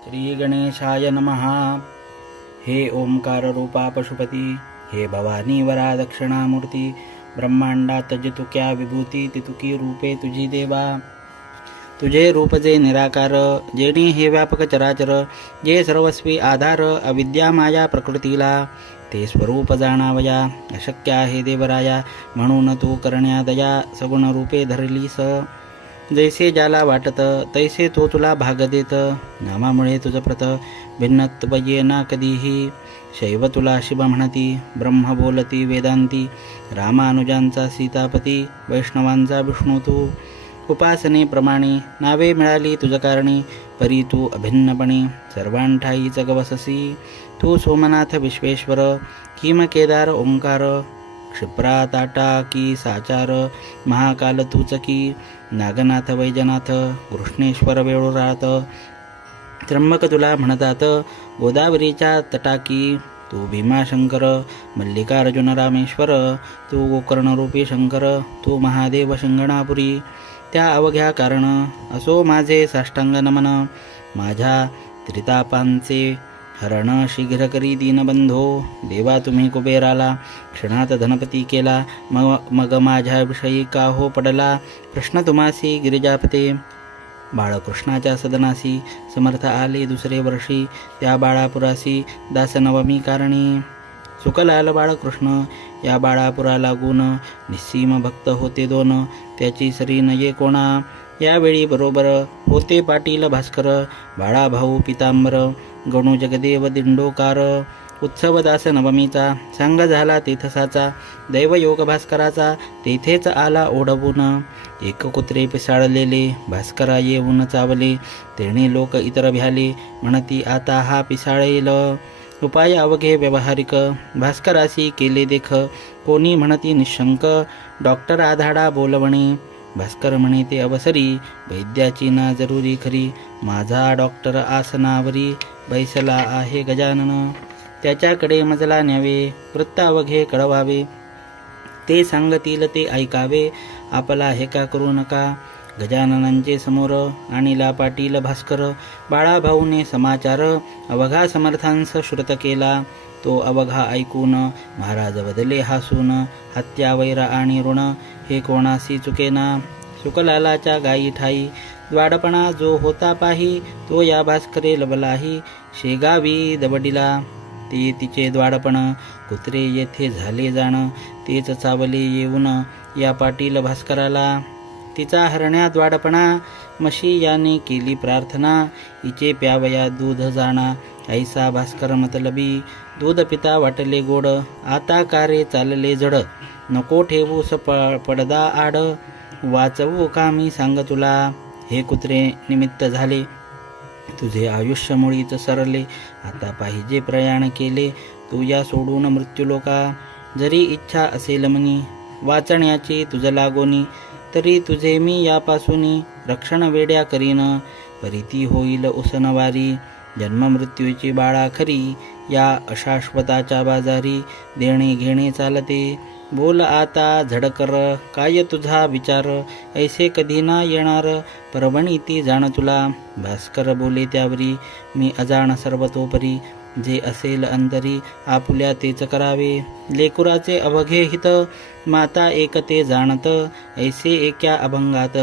श्री गणेशाय नमः। हे ओंकार रूपा पशुपती, हे भवानी वरा दक्षिणामूर्ती, ब्रह्मांडात जितुक्या विभूती तितुकी रूपे तुझी देवा। तुझे रूप जे निराकार, जेणे हे व्यापक चराचर, जे सर्वस्वी आधार अविद्या माया प्रकृतीला, ते स्वरूप जाणावया अशक्य आहे देवराया, म्हणून तू करण्या दया सगुण रूपे धरलीस। जैसे ज्याला वाटत तैसे तो तुला भाग देत, नामामुळे तुझ प्रत भिन्नत्व येना कधीही। शैव तुला शिव म्हणती, ब्रह्म बोलती वेदांती, रामानुजांचा सीतापती, वैष्णवांचा विष्णू तू। उपासनेप्रमाणे नावे मिळाली तुझ कारणी, परी तू अभिन्नपणे सर्वांठाई जगवससी। तू सोमनाथ विश्वेश्वर, किम केदार ओंकार, क्षिप्रा ताटा की साचार, महाकाल तूच की। नागनाथ वैजनाथ, कृष्णेश्वर वेळुरात, त्र्यंबक तुला म्हणतात गोदावरीच्या तटाकी। तू भीमाशंकर, मल्लिकार्जुन रामेश्वर, तू गोकर्णरूपी शंकर, तू महादेव शिंगणापुरी। त्या अवघ्या कारण असो माझे साष्टांग नमन, माझ्या त्रितापांचे हरण शीघ्र करी दीनबंधो। देवा तुम्ही कुबेराला क्षणात धनपती केला, मग माझ्या विषयी का हो पडला प्रश्न तुम्हासी गिरिजापते। बाळकृष्णाच्या सदनासी समर्थ आले दुसरे वर्षी, त्या बाळापुरासी दासनवमी कारणी। सुखलाल बाळकृष्ण या बाळापुरा लागून, निस्सीम भक्त होते दोन, त्याची सरी नये कोणा। यावेळी बरोबर होते पाटील भास्कर, बाळाभाऊ पितांबर, गणू जगदेव दिंडोकार। उत्सव दास नवमीचा सांग झाला तेथसाचा, दैवयोग भास्कराचा तेथेच आला ओढवून। एक कुत्रे पिसाळलेले भास्करा येऊन चावले, तेणे लोक इतर भ्याले, म्हणती आता हा पिसाळेल। उपाय अवघे व्यवहारिक भास्करासी केले देख, कोणी म्हणती निशंक डॉक्टर आधाडा बोलवणे। भास्कर म्हणे ते अवसरी, वैद्याची ना जरुरी खरी, माझा डॉक्टर आसनावरी बैसला आहे गजानन। त्याच्याकडे मजला न्यावे, वृत्त अवघे कळवावे, ते सांगतील ते ऐकावे, आपला हेका करू नका। गजाननांचे समोर आणिला पाटील भास्कर, बाळाभाऊने समाचार अवघा समर्थांस श्रुत केला। तो अवघा ऐकून महाराज बदले हसून, हत्या वैर आणि ऋण हे कोणासी चुकेना। सुखलालाच्या गायी ठाई द्वाडपणा जो होता पाही, तो या भास्करे लवलाही शेगावी दवडिला। ते तिचे द्वाडपण कुत्रे येथे झाले जाण, तेच चावले येऊन या पाटील भास्कराला। तिचा हरण्या द्वाडपणा मशी याने केली प्रार्थना, हिचे प्यावया दूध जाणा ऐसा भास्कर मतलबी। दूध पिता वाटले गोड, आता कारे चालले जड, नको ठेवूस पडदा आड, वाचवू का मी सांग तुला। हे कुत्रे निमित्त झाले तुझे आयुष्य मुळीच सरले, आता पाहिजे प्रयाण केले तू या सोडून मृत्यूलोका। जरी इच्छा असेल मनी वाचण्याची तुझ लागोनी, तरी तुझे मी यापासूनी रक्षण वेड्या करीन। परिती होईल उसनवारी जन्म मृत्यूची बाळा खरी, या अशाश्वताच्या बाजारी देणे घेणे चालते। बोल आता झडकर काय तुझा विचार, ऐसे कधी ना येणार परवणी ती जाण तुला। भास्कर बोले त्यावरी, मी अजाण सर्वतोपरी, जे असेल अंतरी आपुल्या तेच करावे। लेकुराचे अवघे हित माता एक ते जाणत, ऐसे एका अभंगात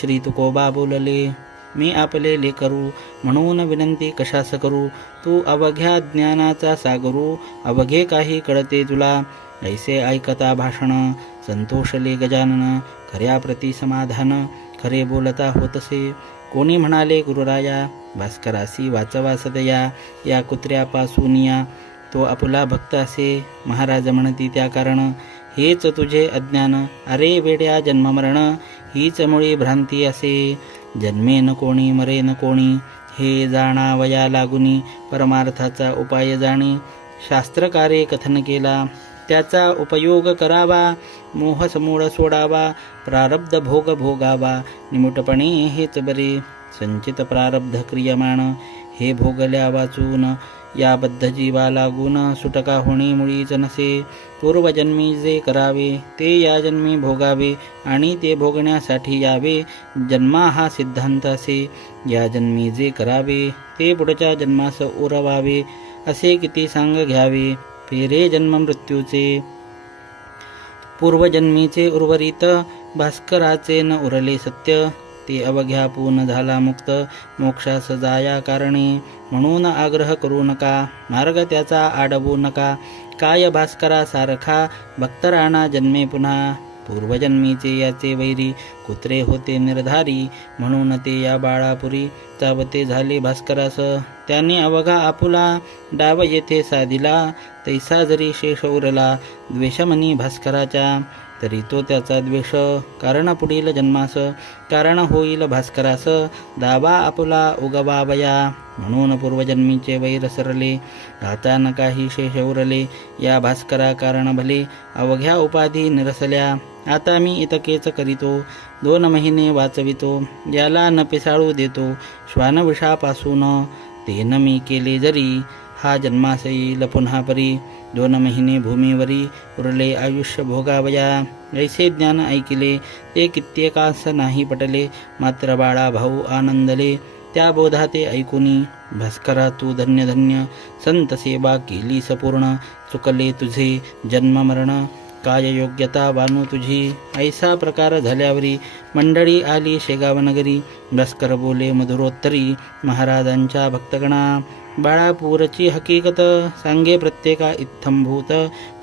श्री तुकोबा बोलले। मी आपले लेकरू म्हणून विनंती कशास करू, तू अवघ्या ज्ञानाचा सागरू, अवघे काही कळते तुला। ऐसे ऐकता भाषण संतोषले गजानन, खऱ्या प्रती समाधान खरे बोलता होतसे। कोणी म्हणाले गुरुराया, भास्करासी वाचवा सदया, या कुत्र्यापासून या तो आपुला भक्त असे। महाराज म्हणती त्या कारण, हेच तुझे अज्ञान अरे वेड्या जन्ममरण, हीच मुळी भ्रांती असे। जन्मे न कोणी मरे न कोणी, हे जाणावया लागुनी, परमार्थाचा उपाय जाणी शास्त्रकारे कथन केला। त्याचा उपयोग करावा, मोह समूळ सोडावा, प्रारब्ध भोग भोगावा, निमुटपणे हेच बरे। संचित प्रारब्ध क्रियमाण, हे भोगल्या वाचून या बद्ध जीवा लागून सुटका होणे मुळीच नसे. पूर्वजन्मी जे करावे ते या जन्मी भोगावे आणि ते भोगण्यासाठी यावे. जन्मा हा सिद्धांत असे. या जन्मी जे करावे ते पुढच्या जन्मास उरवावे. असे किती सांग घ्यावे फेरे जन्म मृत्यूचे. पूर्वजन्मीचे उर्वरित भास्कराचे न उरले सत्य. ते अवघ्या पूर्ण झाला मुक्त मोक्षास जाया कारणे. म्हणून आग्रह करू नका मार्ग त्याचा आडवू नका. काय भास्करा सारखा भक्तराणा जन्मे पुन्हा. पूर्वजन्मीचे याचे वैरी कुत्रे होते निर्धारी. म्हणून ते या बाळापुरी चावते झाले भास्करास. त्याने अवघा आपुला डाव येथे साधिला. तैसा जरी शेष उरला द्वेषमनी भास्कराच्या. तरी तो त्याचा द्वेष कारण पुढील जन्मास कारण होईल भास्करास. दावा आपुला उगवावया म्हणून पूर्वजन्मीचे वैर सरले. आता न काही शेष उरले या भास्करा कारण भले. अवघ्या उपाधी निरसल्या आता मी इतकेच करीतो. 2 महिने वाचवितो याला न पिसाळू देतो. श्वानविषापासून ते न मी केले जरी. हा जन्मास येईल पुन्हा परी. 2 महिने भूमीवरी उरले आयुष्य भोगावया. ऐसे ज्ञान ऐकिले ते कित्येकास नाही पटले. मात्र बाळा भाऊ आनंदले त्या बोधा ते ऐकुनी. भास्करा तू धन्य धन्य संत सेवा केली संपूर्ण. चुकले तुझे जन्म मरण काय योग्यता बानू तुझी. ऐसा प्रकार झाल्यावरी मंडळी आली शेगाव नगरी. भास्कर बोले मधुरोत्तरी महाराजांच्या भक्तगणा. बाळापूरची हकीकत सांगे प्रत्येका इत्थंभूत.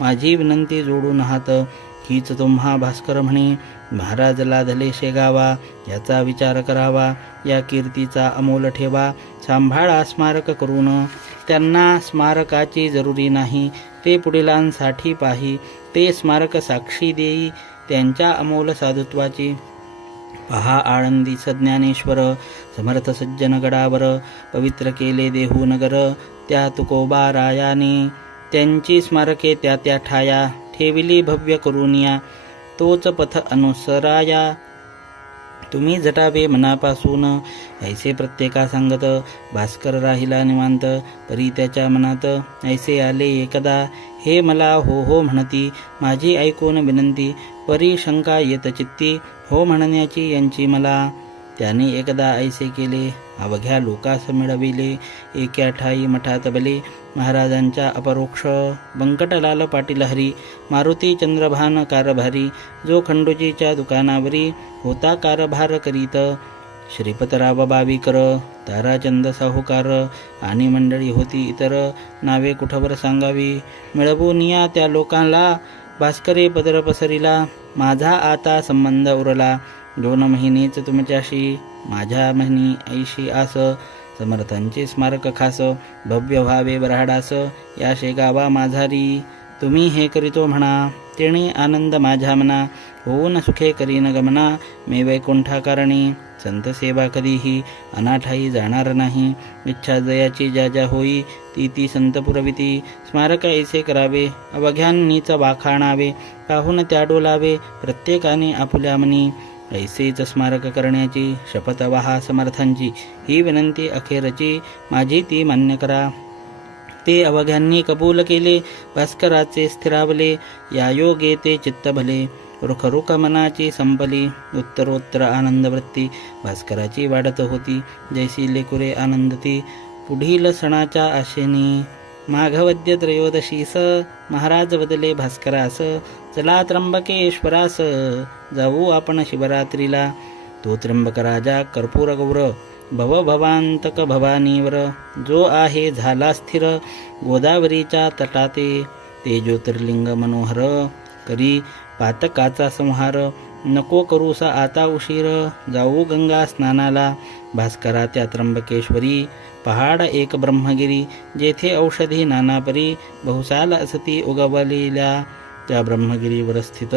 माझी विनंती जोडून हात हीच तुम्हा भास्कर म्हणे. महाराज लादले शेगावा याचा विचार करावा. या कीर्तीचा अमोल ठेवा सांभाळा स्मारक करून. त्यांना स्मारकाची जरुरी नाही ते पुढीलांसाठी पाही. ते स्मारक साक्षी देई त्यांच्या अमोल साधुत्वाची. पहा आळंदीच ज्ञानेश्वर समर्थ सज्जन गडावर. पवित्र केले देहू नगर त्या तुकोबा रायाने. त्यांची स्मारके त्या त्या ठाया ठेविली भव्य करुनिया. तोच पथ अनुसराया तुम्ही झटावे मनापासून. ऐसे प्रत्येका सांगत भास्कर राहिला निवांत. परी त्याच्या मनात ऐसे आले एकदा. हे मला हो हो म्हणती माझी ऐकून विनंती. परी शंका येत चित्ती हो म्हणण्याची यांची मला. त्याने एकदा ऐसे केले अवघ्या लोकास मिळविले. एका ठाई मठात बले महाराजांच्या अपरोक्ष. व्यंकटलाल पाटील हरी मारुती चंद्रभान कारभारी. जो खंडोजीच्या दुकानावरी होता कारभार करीत. श्रीपतराव बावीकर ताराचंद साहुकार आणि मंडळी होती इतर. नावे कुठवर सांगावी मिळवून या त्या लोकांना. भास्करे पदर पसरिला माझा आता संबंध उरला. 2 महिनेच तुमच्याशी माझ्या म्हणी ऐशी आस. समर्थांचे स्मारक खास भव्य व्हावे वऱ्हाडास. या शेगावा माझारी तुम्ही हे करीतो म्हणा. तेणे आनंद माझ्या मना होऊन सुखे करीन गमना. मे वैकुंठा कारणी संत सेवा कधीही अनाठाई जाणार नाही. इच्छा जयाची ज्या ज्या होई ती ती संत पुरविती. स्मारक ऐसे करावे अवघ्यांनीच वाखाणावे. पाहून त्या डोलावे प्रत्येकाने आपुल्या मनी. ऐसेच स्मारक करण्याची शपथ वहा समर्थांची. ही विनंती अखेरची माझी ती मान्य करा. ते अवघ्यांनी कबूल केले भास्कराचे स्थिरावले. या योगे ते चित्त भले. रुख रुख मनाची संपली. उत्तरोत्तर आनंद वृत्ती भास्कराची वाढत होती. जैसी लेकुरे आनंदती पुढील सणाच्या आशेनी. माघवद्य त्रयोदशीस महाराज बदले भास्करास. चला त्र्यंबकेश्वरास जाऊ आपण शिवरात्रीला. तो त्र्यंबक राजा कर्पूर गौर भवभवांतक भवानीवर. जो आहे झाला स्थिर गोदावरीच्या तटाते. ते ज्योतिर्लिंग मनोहर करी पातकाचा संहार. नको करूसा आता उशीर जाऊ गंगा स्नानाला. भास्करा त्या त्र्यंबकेश्वरी पहाड एक ब्रह्मगिरी. जेथे औषधी नानापरी बहुसाल असती उगवलेल्या. त्या ब्रह्मगिरीवर स्थित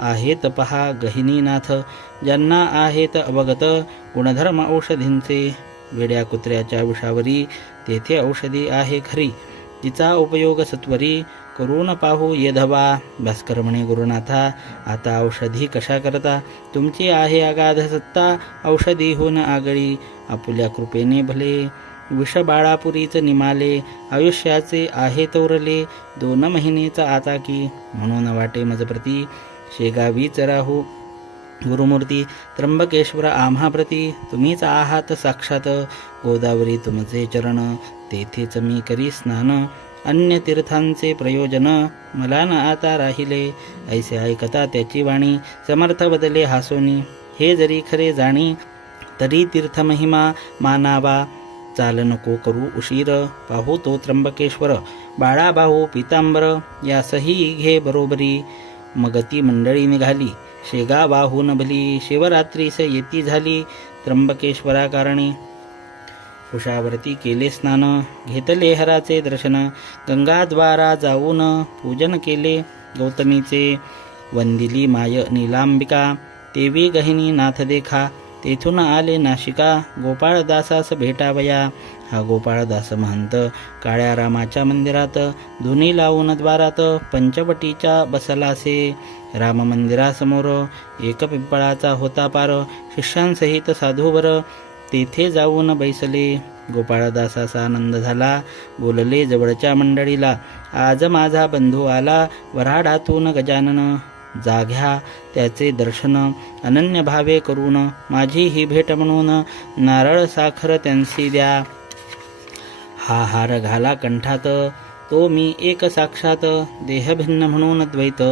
आहेत पहा गहिनीनाथ. ज्यांना आहेत अवगत गुणधर्म औषधींचे. वेड्या कुत्र्याच्या विषावरी तेथे औषधी आहे खरी. तिचा उपयोग सत्वरी करून पाहू येधवा. भास्कर म्हणे गुरुनाथा आता औषधी कशा करता. तुमची आहे अगाध सत्ता औषधी होऊन आगळी. आपुल्या कृपेने भले विष बाळापुरीच निमाले, आयुष्याचे आहे तोरले, 2 महिनेचा आता की, म्हणून वाटे मजप्रती, शेगावीच राहू गुरुमूर्ती. त्र्यंबकेश्वर आम्हा प्रती, तुम्हीच आहात साक्षात, गोदावरी तुमचे चरण, तेथेच मी करी स्नान, अन्य तीर्थांचे प्रयोजन, मला न आता राहिले, ऐसे ऐकता त्याची वाणी, समर्थ बदले हासोनी, हे जरी खरे जाणी, तरी तीर्थमहिमा मानावा, चाल नको करू उशीर, पाहू तो त्र्यंबकेश्वर, बाळा बाहू पितांबर, यासही घे बरोबरी. मग ती मंडळी निघाली, शेगावाहून भली, शिवरात्रीस येती झाली, त्र्यंबकेश्वरा कारणी. कुशावरती केले स्नान, घेतले हराचे दर्शन, गंगाद्वारा जाऊन पूजन केले गौतमीचे, वंदिली माय नीलांबिका, तेवी गहिनी नाथ देखा, तेथून आले नाशिका, गोपाळदासास भेटावया, हा गोपाळदास महंत, काळ्या रामाच्या मंदिरात, धुनी लावून द्वारात, पंचवटीच्या बसलासे, राम मंदिरासमोर, एक पिंपळाचा होता पार, शिष्यांसहित साधूवर, तेथे जाऊन बैसले, गोपाळदासाचा आनंद झाला, बोलले जवळच्या मंडळीला, आज माझा बंधू आला, वऱ्हाडातून गजानन, जाघ्या त्याचे दर्शन, अनन्य भावे करून, माझी ही भेट म्हणून, नारळ साखर त्यांसी द्या, हा हार घाला कंठात, तो मी एक साक्षात, देहभिन्न म्हणून द्वैत,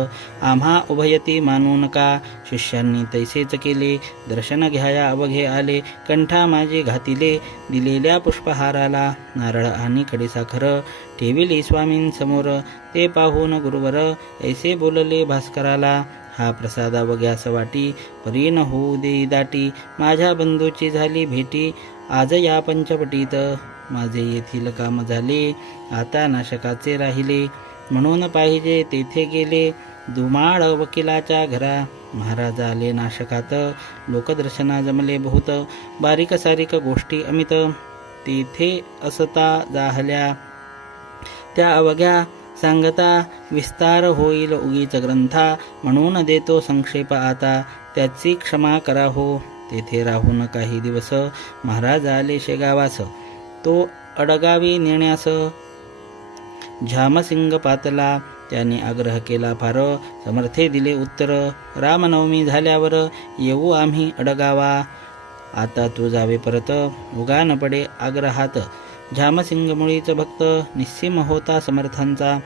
आम्हा उभयती मानू नका, शिष्यांनी तैसेच केले, दर्शन घ्याया अवघे आले, कंठा माझे घातिले, दिलेल्या पुष्पहाराला, नारळ आणि खडीसाखर, ठेविली स्वामींसमोर, ते पाहून गुरुवर, ऐसे बोलले भास्कराला, हा प्रसाद अवघ्यास वाटी, परी न होऊ दे दाटी, माझ्या बंधूची झाली भेटी, आज या पंचवटीत, माझे येथील काम झाले, आता नाशकाचे राहिले, म्हणून पाहिजे तेथे गेले, दुमाळ वकिलाच्या घरा, महाराज आले नाशकात, लोकदर्शना जमले बहुत, बारीक सारीक गोष्टी अमित, तेथे असता जाहल्या, त्या अवघ्या सांगता, विस्तार होईल उगीच ग्रंथा, म्हणून देतो संक्षेप आता, त्याची क्षमा करा हो. तेथे राहून काही दिवस, महाराज आले शेगावास, तो अडगावी नेण्यास, झामसिंग पातला, त्याने आग्रह केला फार, समर्थे दिले उत्तर, रामनवमी झाल्यावर येऊ आम्ही अडगावा, आता तू जावे परत, उगा न पडे आग्रहात, झामसिंग मुळीच भक्त, निस्सीम होता समर्थांचा,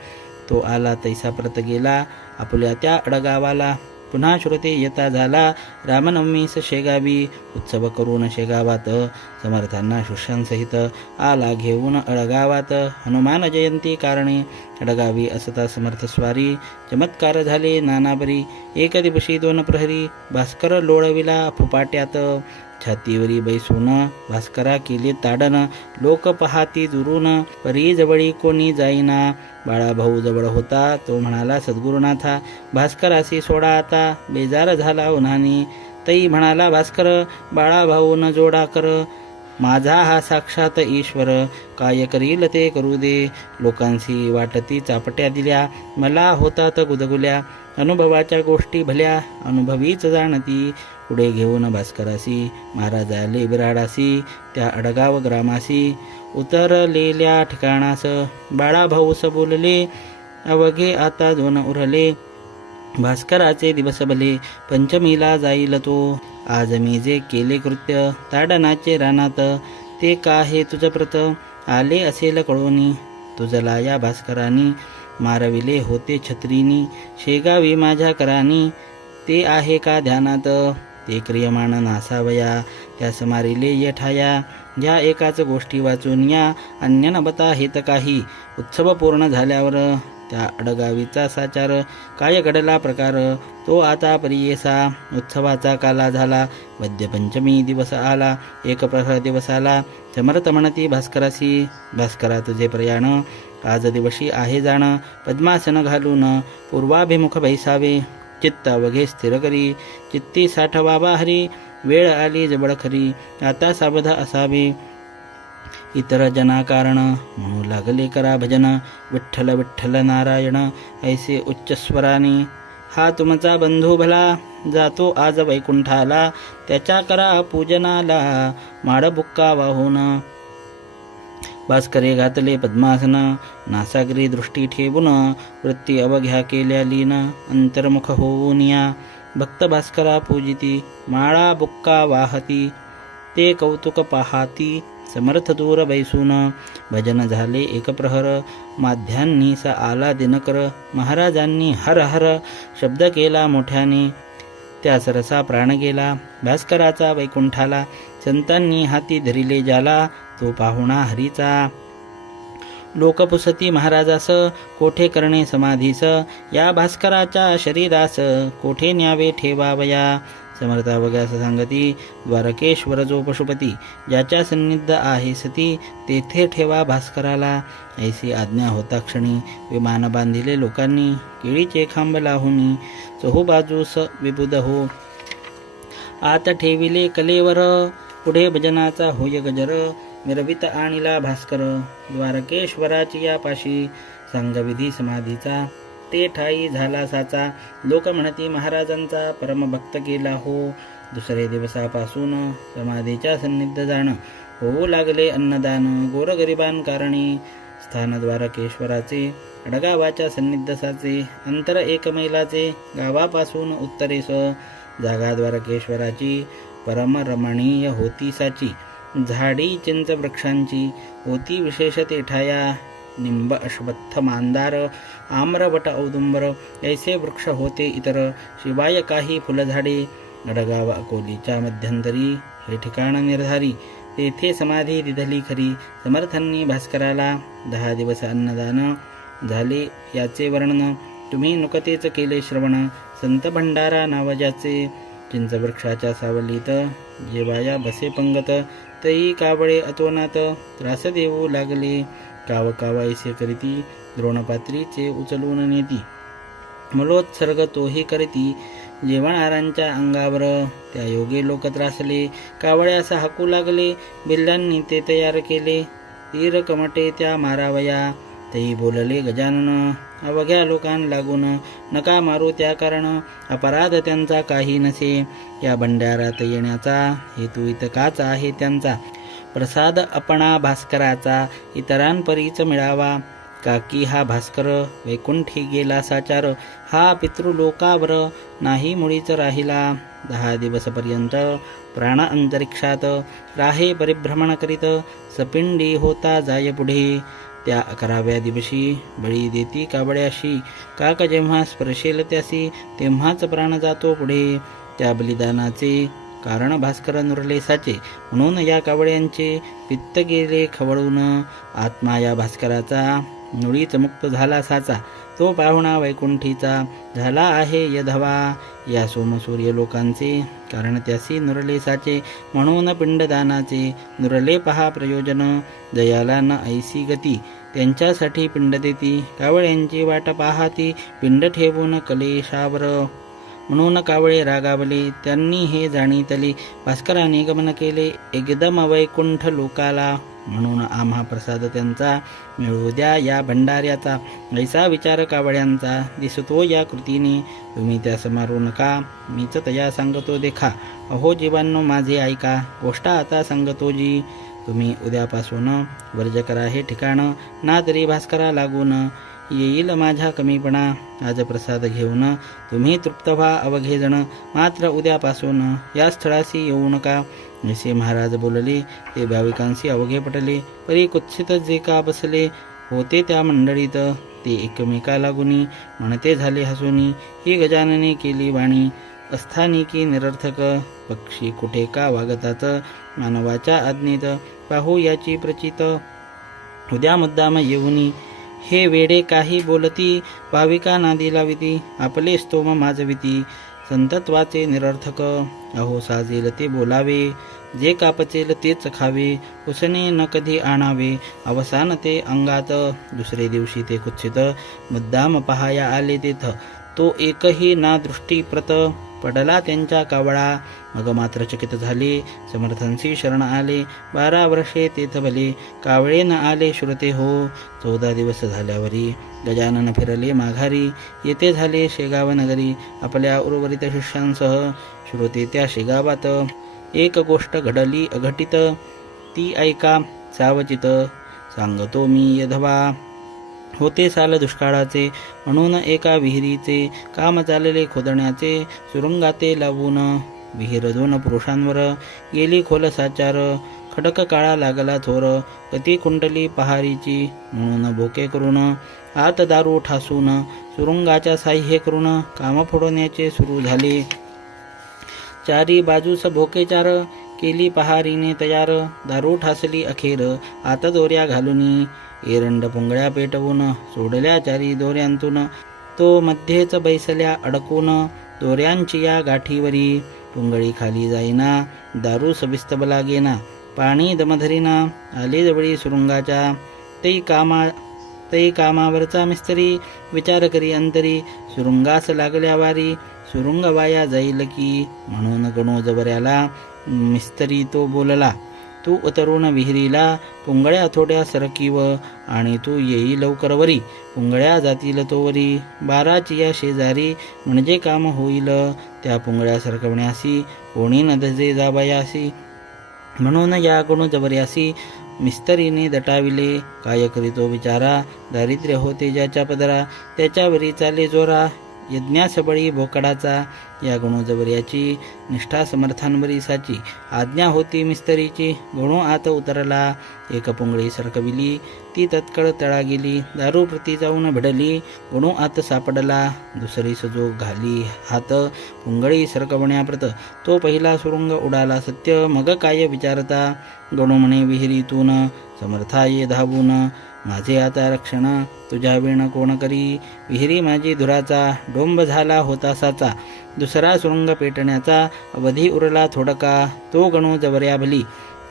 तो आला तैसा परत गेला, आपल्या त्या अडगावाला, पुन्हा श्रोते येता झाला, रामनवमीस शेगावी, उत्सव करून शेगावात, समर्थांना शिष्यांसहित आला घेऊन अडगावात, हनुमान जयंती कारणे, अडगावी असता समर्थ स्वारी, चमत्कार झाले नानाबरी, एक दिवशी 2 प्रहरी, भास्कर लोळविला फुपाट्यात, छातीवरी बैसून भास्करा केले ताडन, लोक पहाती दुरून, परी जवळी कोणी जाईना, बाळाभाऊ जवळ होता, तो म्हणाला सद्गुरुनाथा, भास्करासी सोडा आता, बेजार झाला उन्हानी, तई म्हणाला भास्कर, बाळाभाऊन जोडा कर, माझा हा साक्षात ईश्वर, काय करील ते करू दे, लोकांशी वाटती चापट्या दिल्या, मला होतात गुदगुल्या, अनुभवाच्या गोष्टी भल्या, अनुभवीच जाणती, पुढे घेऊन भास्करासी, महाराज आले बिराडासी, त्या अडगाव ग्रामासी, उतरलेल्या ठिकाणास, बाळाभाऊस बोलले, अवघे आता 2 उरले, भास्कराचे दिवस भले, पंचमीला जाईल तो, आज मी जे केले कृत्य, ताडनाचे रानात, ते का हे तुझ प्रत, आले असेल कळोनी, तुझला या भास्करानी, मारविले होते छत्रीनी, शेगावी माझ्या करानी, ते आहे का ध्यानात, ते क्रियमाण नासावया, त्यास मारिले यठाया, ज्या एकाच गोष्टी वाचून या, अन्य न बता हेत काही, उत्सव पूर्ण झाल्यावर, त्या अडगावीचा साचार, काय घडला प्रकार, तो आता परियेसा, उत्सवाचा काला झाला, वद्यपंचमी दिवस आला, एक प्रहर दिवस आला, समर्थ म्हणती भास्करासी, भास्करा तुझे प्रयाण, आज दिवशी आहे जाण, पद्मासन घालून, पूर्वाभिमुख बैसावे, चित्त अवघे स्थिर करी, चित्ती साठवावा हरी, वेळ आली जवळ खरी, आता सावध असावे, इतर जनाकारण, म्हणू लागले करा भजन, विठ्ठल विठ्ठल नारायण, ऐसे उच्च स्वराने, हा तुमचा बंधू भला, जातो आज वैकुंठाला, त्याच्या करा पूजनाला, माडबुक्का वाहून, भास्करे घातले पद्मासन, नासागरी दृष्टी ठेवून, वृत्ती अवघ्या केल्या लीन, अंतर्मुख होऊन या. भक्त भास्करा पूजिती, माळा बुक्का वाहती, ते कौतुक पाहाती, समर्थ दूर बैसून. भजन झाले एक प्रहर, माध्यांनी सा आला दिनकर. महाराजांनी हर हर शब्द केला मोठ्याने, त्या सरसा प्राण गेला भास्कराचा वैकुंठाला. संतांनी हाती धरिले जाला, तो पाहुणा हरीचा. लोकपुसती महाराजास, कोठे करणे समाधीस. या भास्कराच्या शरीरास, कोठे न्यावे ठेवावया. समर्था वग्यास सांगती, द्वारकेश्वर जो पशुपती, ज्याच्या सन्निध आहे सती, तेथे ठेवा भास्कराला. ऐसी आज्ञा होता क्षणी, विमान बांधिले लोकांनी, केळीचे खांब लाहुनी, चहूबाजूस विबुध हो. आत ठेविले कलेवर, पुढे भजनाचा होय गजर. मिरवित आणिला भास्कर, द्वारकेश्वराची या पाशी. सांगविधी समाधीचा, ते ठाई झाला साचा. लोक म्हणती महाराजांचा, परमभक्त केला हो. दुसरे दिवसापासून समाधीच्या सन्निध जाण, होऊ लागले अन्नदान. गोरगरिबांकारणी स्थान द्वारकेश्वराचे, अडगावाच्या सन्निधसाचे. अंतर एक मैलाचे, गावापासून उत्तरेस. जागा द्वारकेश्वराची, परमरमणीय होती साची. झाडी चिंच वृक्षांची, होती विशेष तेठाया. निंब अश्वत्थ मांदार, आम्रवट औदुंबर, ऐसे वृक्ष होते इतर. शिवाय काही फुलझाडे, अडगाव अकोलीच्या मध्यंतरी, हे ठिकाण निर्धारी. तेथे समाधी दिधली खरी, समर्थांनी भास्कराला. 10 दिवस अन्नदान झाले याचे वर्णन, तुम्ही नुकतेच केले श्रवण. संत भंडारा नाव ज्याचे, चिंचवृक्षाच्या सावलीत, जेवाया बसे पंगत. तई कावळे अतोनात, त्रास देऊ लागले. काव काव ऐसे करीती, द्रोणपात्रीचे उचलून नेती. मुलोत्सर्ग तोही करीती, जेवणारांच्या अंगावर. त्या योगे लोक त्रासले, कावळ्यास हाकू लागले. बिल्लांनी ते तयार केले, तीर कमटे त्या मारावया. तेही बोलले गजानन, अवघ्या लोकां लागून. नका मारू त्या कारण, अपराध त्यांचा काही नसे. या भंडारात येण्याचा हेतू इतकाच आहे त्यांचा. प्रसाद अपणा भास्कराचा, इतरांपरीच मिळावा. काकी हा भास्कर, वैकुंठी गेला साचार. हा पितृलोकावर, नाही मुळीच राहिला. 10 दिवसपर्यंत प्राण अंतरिक्षात, राहे परिभ्रमण करीत. सपिंडी होता जाय पुढे, त्या 11व्या दिवशी बळी देती कावळ्याशी. काक जेव्हा स्पर्शेल त्यासी, तेव्हाच प्राण जातो पुढे. त्या बलिदानाचे कारण भास्कर नुरले साचे, म्हणून या कावळ्यांचे पित्त गेले खवळून. आत्मा या भास्कराचा, नुळीच मुक्त झाला साचा. तो पाहुणा वैकुंठीचा, झाला आहे यधवा. या सोमसूर्य लोकांचे, कारण त्यासी नुरले साचे. म्हणून पिंडदानाचे, नुरले पहा प्रयोजन. दयाला न ऐसी गती, त्यांच्यासाठी पिंड देती. कावळ्यांची वाट पाहाती, पिंड ठेवून कलेशावर. म्हणून कावळे रागावले, त्यांनी हे जाणीतले. भास्कराने गमन केले, एकदम वैकुंठ लोकाला. म्हणून आम्हा प्रसाद त्यांचा, मिळू द्या या भंडाऱ्याचा. ऐसा विचार कावळ्यांचा, दिसतो या कृतीने. तुम्ही त्या समारू नका, मीच तया सांगतो देखा. अहो जीवांनो माझे ऐका, गोष्ट आता सांगतो जी. तुम्ही उद्यापासून वर्ज करा हे ठिकाण, ना तरी भास्करा लागून. येईल माझ्या कमीपणा, आज प्रसाद घेऊन तुम्ही तृप्त व्हा अवघे जण. मात्र उद्यापासून या स्थळाशी येऊ नका. असे महाराज बोलले. ते भाविकांशी अवघे पटले, परी कुत्सित जे का बसले होते त्या मंडळीत. ते एकमेका लागुनी, म्हणते झाले हसुनी. ही गजानने केली वाणी, अस्थानिकी निरर्थक. पक्षी कुठे का वागतात, मानवाच्या आज्ञेत. पाहू याची प्रचित, उद्या मुद्दाम येऊनी. हे वेडे काही बोलती, भाविका नादी लाविती. आपले स्तोम माजविती, संतत्वाचे निरर्थक. अहो साजेल ते बोलावे, जे कापचेल तेच खावे. उसने न कधी आणावे, अवसान ते अंगात. दुसरे दिवशी ते कुत्सित, मुद्दाम पहाया आले तेथ. तो एकही ना दृष्टीप्रत, पडला त्यांच्या कावळा. मग मात्र चकित झाले, समर्थांशी शरण आले. 12 वर्षे तेथ भले, कावळे न आले श्रुते हो. 14 दिवस झाल्यावरी, गजानन फिरले माघारी. येथे झाले शेगाव नगरी, आपल्या उर्वरित शिष्यांसह. श्रुते त्या शेगावात, एक गोष्ट घडली अघटित. ती ऐका सावचित. सांगतो मी यधवा. होते साल दुष्काळाचे म्हणून एका विहिरीचे काम चालले खोदण्याचे सुरुंगाते लावून. विहीर 2 पुरुषांवर गेली खोल साचार. खडक काळा लागला थोर कती कुंडली पहारीची म्हणून भोके करून आत दारू ठासून सुरुंगाच्या साह्य करून काम फोडण्याचे सुरू झाले. चारी बाजूस भोके चार केली पहारीने तयार. दारू ठासली अखेर आत दोऱ्या घालून. एरंड पुंगळ्या पेटवून सोडल्या चारी दोऱ्यांतून. तो मध्येच बैसल्या अडकून दोऱ्यांची या गाठीवरी. पुंगळी खाली जाईना दारू सविस्तबला गेना. पाणी दमधरीना आले जवळी सुरुंगाच्या. तै कामावरचा मिस्त्री विचार करी अंतरी. सुरुंगास लागल्या वारी सुरुंग वाया जाईल की म्हणून गणू जवऱ्याला मिस्त्री तो बोलला. तू उतरून विहिरीला पुंगळ्या थोड्या सरकीव आणि तू येई लवकर वरी. पुंगळ्या जातील तोवरी 12 या शेजारी म्हणजे काम होईल. त्या पुंगळ्या सरकवण्यासी कोणी नदजे जावयासी म्हणून या गणू जवऱ्यासी मिस्त्रीने दटाविले. काय करीतो बिचारा दारिद्र्य होते ज्याच्या पदरा. त्याच्यावरी चाले जोरा यज्ञास बळी भोकडाचा. या गणू जवऱ्याची निष्ठा समर्थांवरी साची. आज्ञा होती मिस्त्रीची गणू आत उतरला. एक पुंगळी सरकविली ती तत्कळ तळा गेली. दारू प्रती जाऊन भिडली गणू आत सापडला. दुसरी सजो घाली हात पुंगळी सरकवण्याप्रत. तो पहिला सुरुंग उडाला सत्य मग काय विचारता. गणू म्हणे विहिरीतून समर्थाये धावून. माझे आता रक्षण तुझ्या विण कोण करी. विहिरी माझी धुराचा डोंब झाला होता साचा. दुसरा सुरुंग पेटण्याचा अवधी उरला थोडका. तो गणू जवऱ्या भली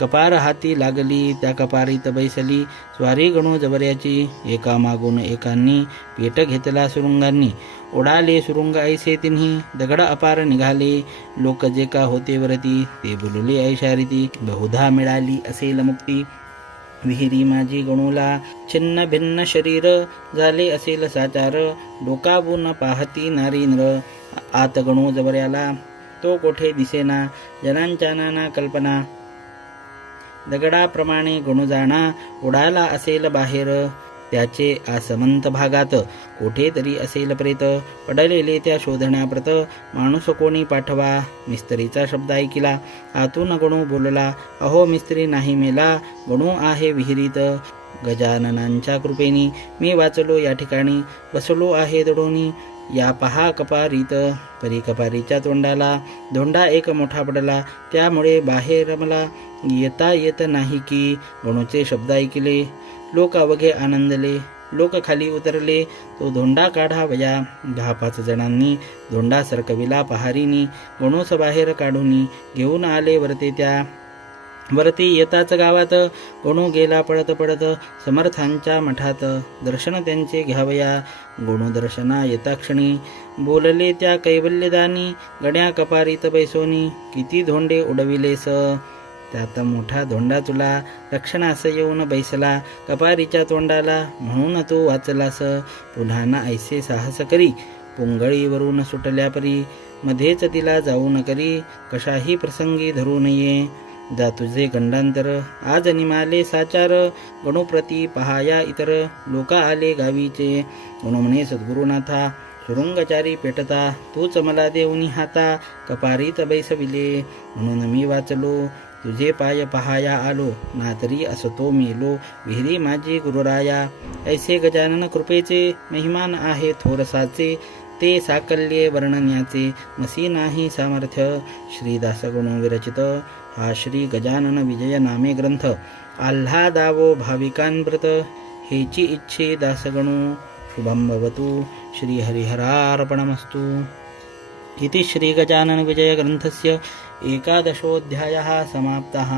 कपार हाती लागली. त्या कपारीत बैसली स्वारी गणू जवऱ्याची. एका मागून एकांनी पेट घेतला सुरुंगांनी. उडाले सुरुंग ऐसे तिन्ही दगड अपार निघाले. लोक जे का होते वरती ते बोलले ऐशारीती. बहुधा मिळाली असेल मुक्ती. विहिरी माझी गणूला छिन्न भिन्न शरीर झाले असेल साचार. डोकावून पाहती नारी नर. आत गणू जवऱ्याला तो कोठे दिसेना. जनांच्या नाना कल्पना दगडाप्रमाणे गणू जाणा. उडाला असेल बाहेर त्याचे आसमंत भागात. कोठे तरी असेल प्रेत पडलेले त्या शोधण्याप्रत. माणूस कोणी पाठवा. मिस्त्रीचा शब्द ऐकिला आतून गणू बोलला. अहो मिस्त्री नाही मेला गणू आहे विहिरीत. गजाननांच्या कृपेनी मी वाचलो या ठिकाणी. बसलो आहे दडोनी या पहा कपारीत. परी कपारीच्या तोंडाला धोंडा एक मोठा पडला. त्यामुळे बाहेर मला येता येत नाही की. गणूचे शब्द ऐकले लोक अवघे आनंदले. लोक खाली उतरले. तो धोंडा काढावया. 10-5 जणांनी धोंडा सरकविला पहारीनी. गणूस बाहेर काढून घेऊन आले वरते त्या. वरती येताच गावात गणू गेला पळत पळत समर्थांच्या मठात. दर्शन त्यांचे घ्यावया. गणू दर्शना येताक्षणी बोलले त्या कैवल्यदानी. गड्या कपारीत बैसोनी किती धोंडे उडविलेस. त्यात मोठा धोंडा तुला रक्षणास येऊन बैसला. कपारीच्या तोंडाला म्हणून तू वाचलास. पुन्हा ना ऐसे साहस करी पुंगळीवरून सुटल्या परी. मध्येच तिला जाऊ न करी कशाही प्रसंगी धरू नये. जा तुझे गंडांतर आज निमाले साचार. गणूप्रती पहाया इतर लोक आले गावीचे. गणू म्हणे सद्गुरुनाथा सुरुंगचारी पेटता. तूच मला देऊनी हाता कपारीत बैसविले. म्हणून मी वाचलो तुझे पाय पहाया आलो. ना तरी असतो मेलो विहिरी माझी गुरुराया. ऐसे गजानन कृपेचे महिमान आहे थोरसाचे. ते साकल्ये वर्णन्याचे मसी नाही सामर्थ्य. श्रीदास गणू विरचित हा श्री गजानन विजय नामे ग्रंथ. आल्हादावो भाविकांव्रत हेची इच्छे दासगणू. शुभं भवतु. श्री हरिहरार्पणमस्तु. इति श्री गजानन विजय ग्रंथस्य 11ोऽध्यायः समाप्तः.